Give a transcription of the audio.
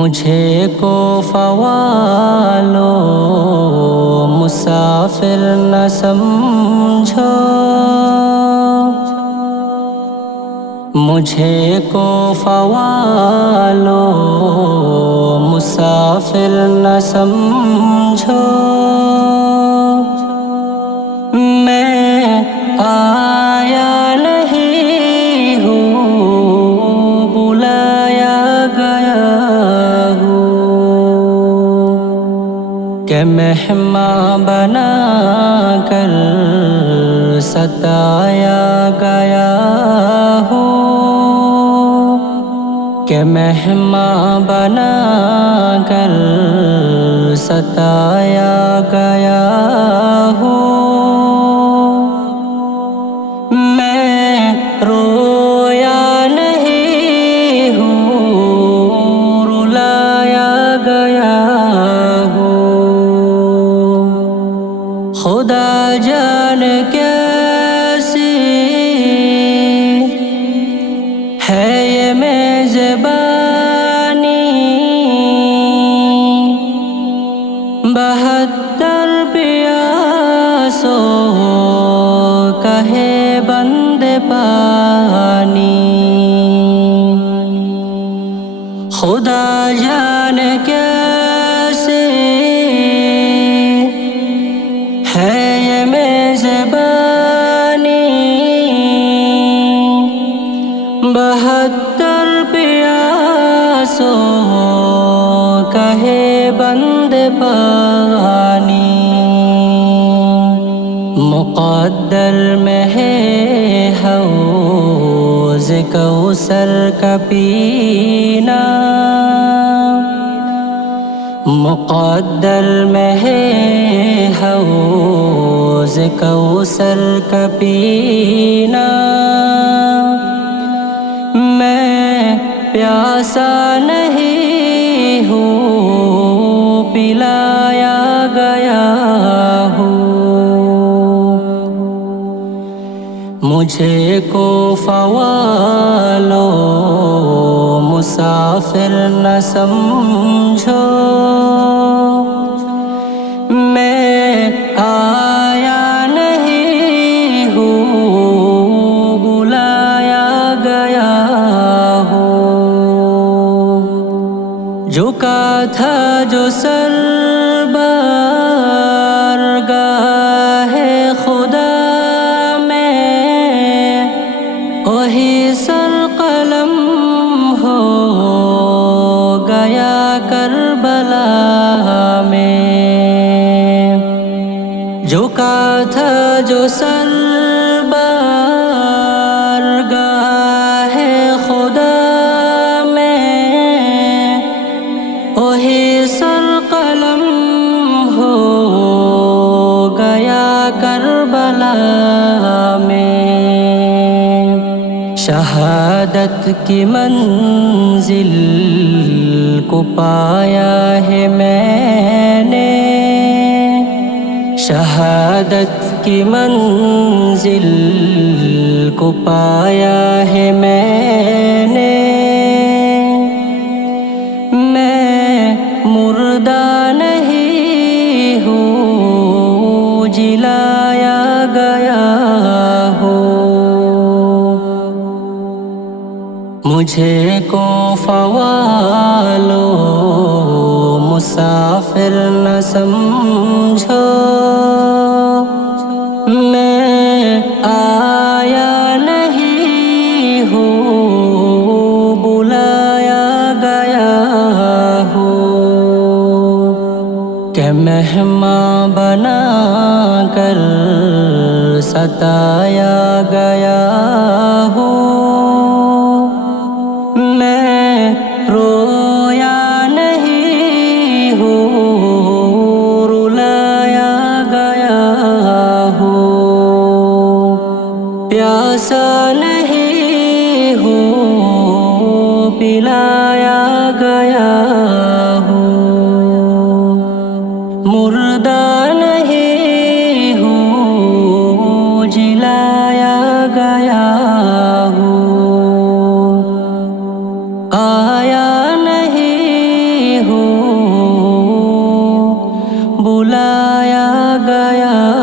مجھے کو فوالو مسافر نہ سمجھو، مجھے کو فوالو مسافر نہ سمجھو، میں آیا نہیں ہوں، بلایا گیا ہوں، کہ مہمان بنا کر ستایا گیا ہوں، کہ مہمان بنا کر ستایا گیا ہوں، میں رویا نہیں ہوں، رلایا گیا ہوں، خدا جان کیسی ہے یہ میزبانی، 72 پیاسوں کا ہے بند پانی، خدا جان کیسے ہے یہ میزبانی، 72 پیاسوں کا ہے بند پانی، مقدر میں ہے حوض کوثر کا پینا، مقدر میں ہے حوض کوثر کا پینا، میں پیاسا نہیں ہوں، پلایا گیا ہوں، مجھے کو فوالو مسافر نہ سمجھو، میں آیا نہیں ہوں، بلایا گیا ہوں، جھکا تھا جو سر بارگاہ خدا میں، وہی سر قلم ہو گیا کربلا میں، جھکا تھا جو سر بارگاہ خدا میں، وہی سر قلم ہو گیا کربلا میں، شہادت کی منزل کو پایا ہے میں نے، شہادت کی منزل کو پایا ہے میں نے، میں مردہ نہیں ہوں، جلایا گیا ہوں، مجھے کو فوالو مسافر نہ سمجھو، میں آیا نہیں ہوں، بلایا گیا ہوں، کہ مہمان بنا کر ستایا گیا ہوں، میں رویا نہیں ہوں، رلایا گیا ہوں، پیاسا نہیں ہوں، پلایا گیا ہوں، مردہ نہیں ہوں، جلایا گیا ہوں، آیا نہیں گیا